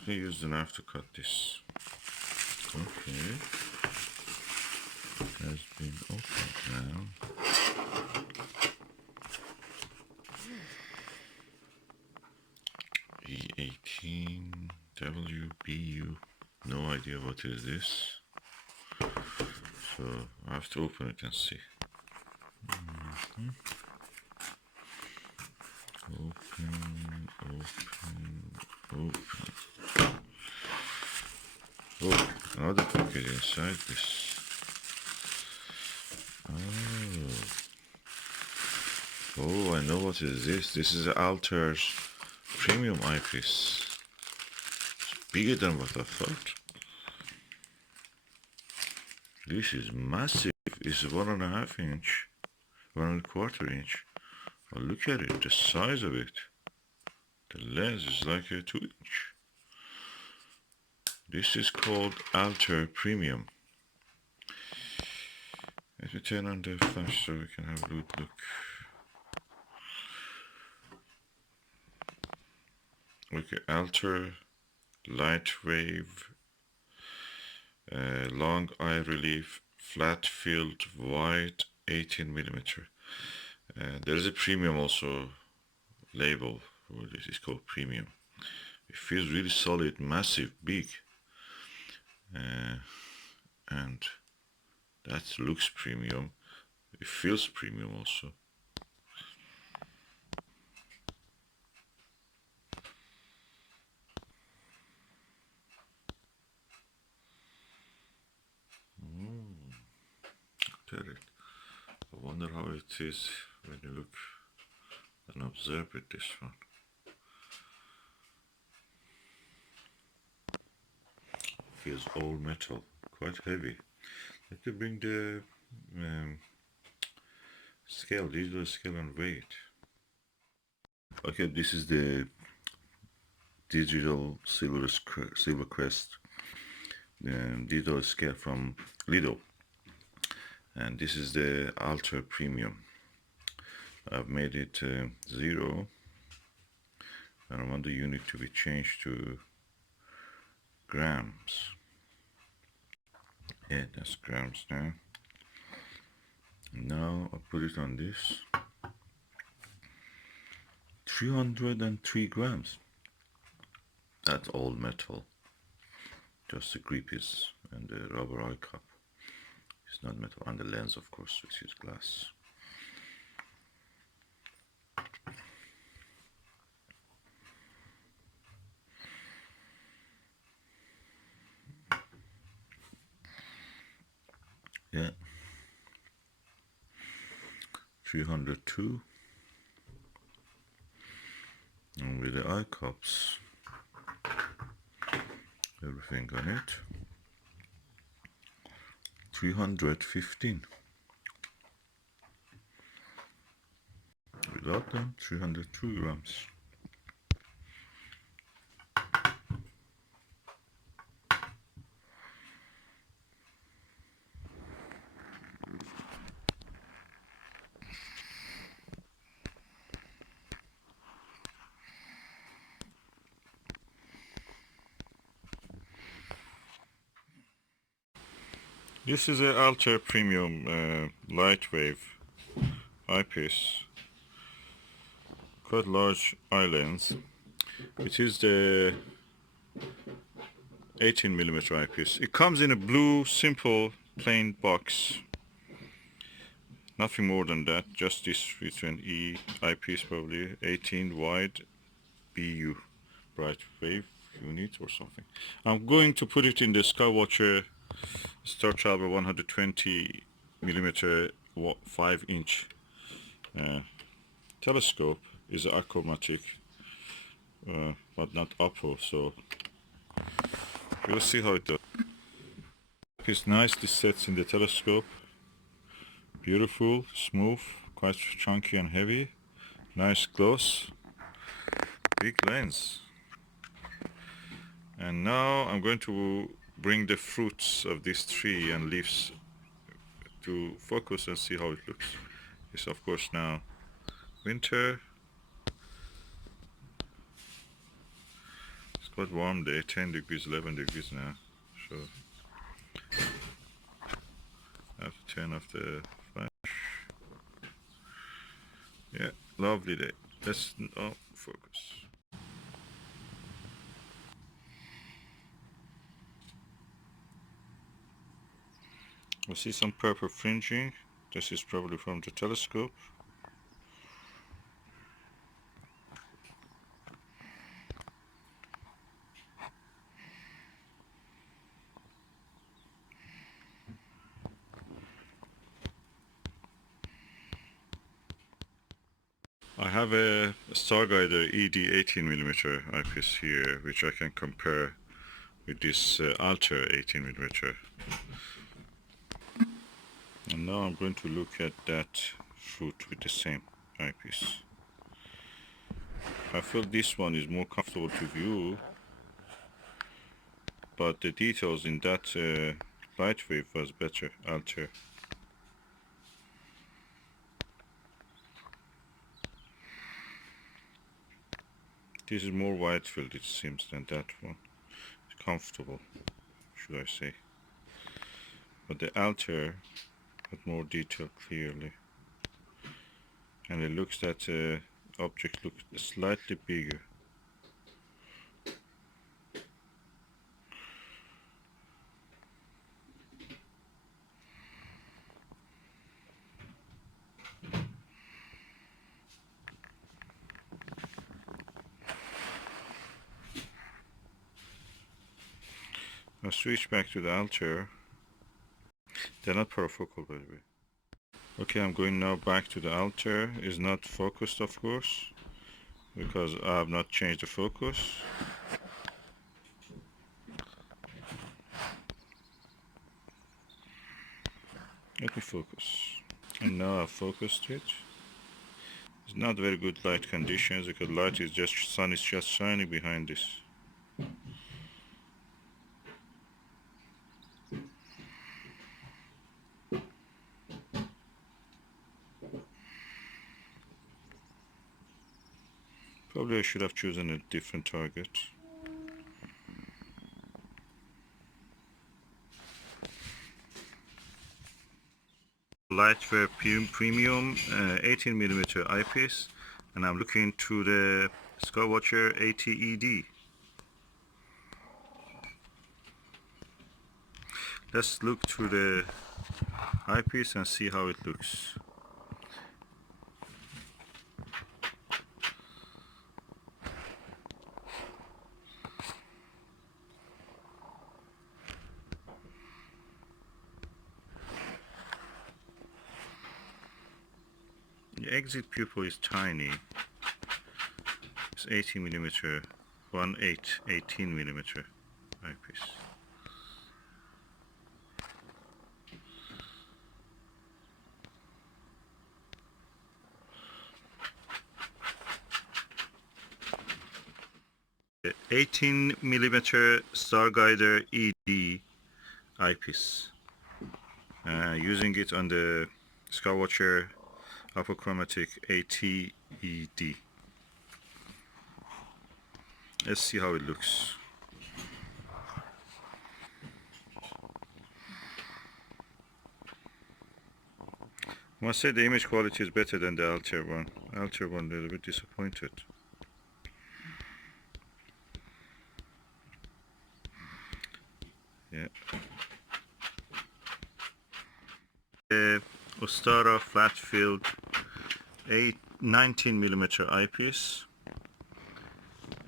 Let me use the knife to cut this. Okay. It has been opened now. E18 WBU. No idea what is this. So I have to open it and see. Open. Oh, another package inside this. Oh, I know what is this. This is Altair's premium eyepiece. It's bigger than what I thought. This is massive. It's 1.5 inch, 1.25 inch. Oh, look at it, the size of it. The lens is like a 2 inch. This is called Altair Premium. Let me turn on the flash so we can have a good look. Okay, Altair, Lightwave, long eye relief, Flatfield, wide, 18mm. There is a premium also label for this. It's called premium. It feels really solid, massive, big, and that looks premium. It feels premium also. Look at it. I wonder how it is when you look and observe it, this one. Feels all metal, quite heavy. Let me bring the scale, digital scale and weight. Okay, this is the digital Silvercrest digital scale from Lido, and this is the Altair Premium. I've made it 0, and I want the unit to be changed to grams. Yeah, that's grams now. Now I put it on this. 303 grams. That's all metal. Just the grip is and the rubber eye cup. It's not metal. And the lens, of course, which is glass. Yeah. 302. And with the eye cups, everything on it, 315. Without them, 302 grams. This is an Altair Premium Lightwave eyepiece, quite large eye lens. It is the 18mm eyepiece. It comes in a blue, simple, plain box. Nothing more than that. Just this between E eyepiece, probably 18 wide, BU, bright wave unit or something. I'm going to put it in the Skywatcher StarTravel 120mm 5-inch telescope. Is achromatic, but not Apo, so we'll see how it does. It's nice. This sets in the telescope. Beautiful, smooth, quite chunky and heavy. Nice gloss. Big lens. And now I'm going to bring the fruits of this tree and leaves to focus and see how it looks. It's of course now winter. It's quite warm day, 10 degrees, 11 degrees now. So after 10 of the flash. Yeah, lovely day. Let's focus. I see some purple fringing. This is probably from the telescope. I have a Starguider ED 18mm eyepiece here, which I can compare with this Altair 18mm. And now I'm going to look at that shoot with the same eyepiece. I feel this one is more comfortable to view, but the details in that Lightwave was better, Altair. This is more wide field, it seems, than that one. It's comfortable, should I say. But the Altair got more detail clearly. And it looks that object looks slightly bigger. I'll switch back to the Altair. They're not parafocal, by the way. Okay, I'm going now back to the Altair. It's not focused, of course, because I have not changed the focus. Let me focus. And now I've focused it. It's not very good light conditions because sun is just shining behind this. Probably I should have chosen a different target. Lightwave Premium 18mm eyepiece, and I'm looking to the Skywatcher ED. Let's look through the eyepiece and see how it looks. The exit pupil is tiny. It's 18mm, 18mm eyepiece. The 18mm Starguider ED eyepiece. Using it on the Skywatcher Apochromatic ED. Let's see how it looks. I must say the image quality is better than the Altair one. Altair one, a little bit disappointed. Yeah. Ostara Flatfield 19mm eyepiece,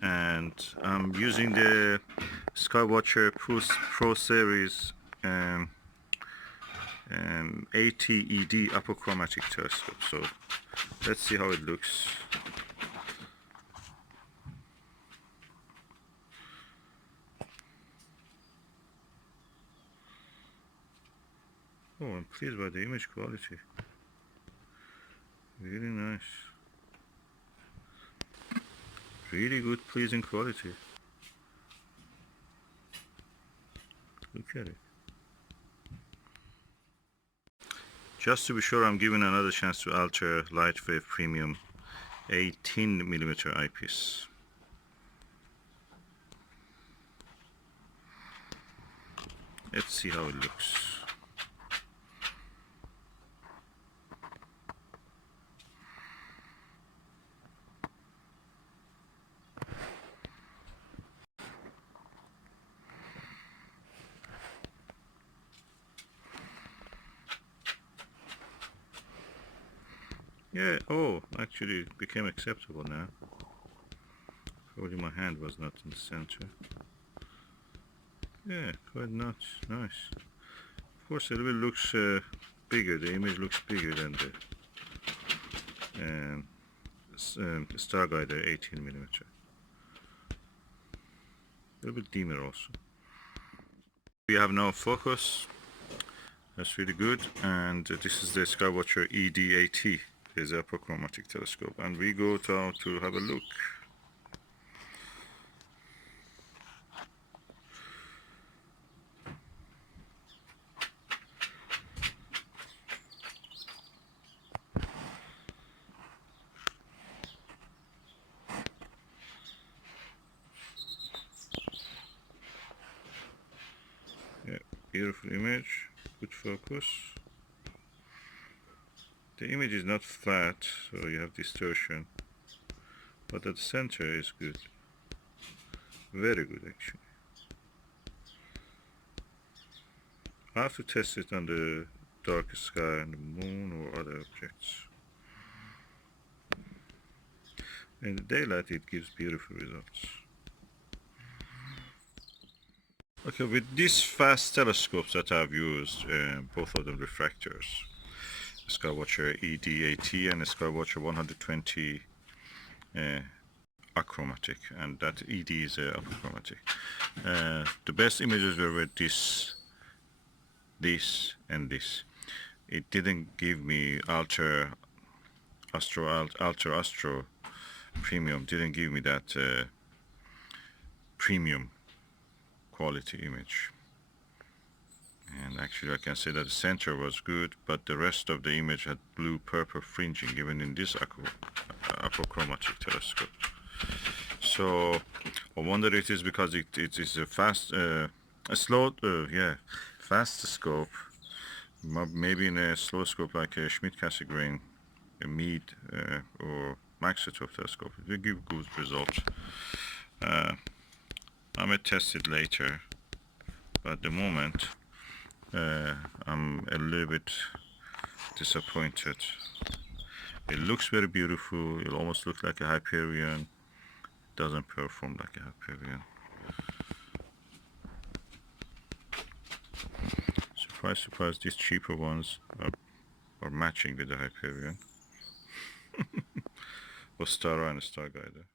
and I'm using the Skywatcher Pro Series ATED Apochromatic telescope. So let's see how it looks. Oh, I'm pleased by the image quality. Really nice. Really good, pleasing quality. Look at it. Just to be sure, I'm giving another chance to Altair Lightwave Premium 18mm eyepiece. Let's see how it looks. Yeah, oh, actually it became acceptable now. Probably my hand was not in the center. Yeah, quite nice. Of course, it will looks bigger. The image looks bigger than the Starguider 18mm. A little bit dimmer also. We have now focus. That's really good. And this is the Skywatcher ED. Is a Apochromatic telescope, and we go down to have a look. Yeah, beautiful image, good focus. The image is not flat, so you have distortion, but at the center is good. Very good, actually. I have to test it on the dark sky and the moon or other objects. In the daylight it gives beautiful results. Okay, with these fast telescopes that I've used, both of them refractors, Skywatcher ED and Skywatcher 120 Achromatic, and that ED is Apochromatic. The best images were with this, and this. It didn't give me Altair Astro Premium, didn't give me that premium quality image. And actually I can say that the center was good, but the rest of the image had blue-purple fringing, even in this Apochromatic telescope. So I wonder if it is because it is a fast scope. Maybe in a slow scope like a Schmidt-Cassegrain, a Mead or Maksutov telescope, it will give good results. I may test it later, but at the moment I'm a little bit disappointed. It looks very beautiful. It almost looks like a Hyperion. It doesn't perform like a Hyperion. Surprise, surprise, these cheaper ones are matching with the Hyperion. Ostara and Starguider.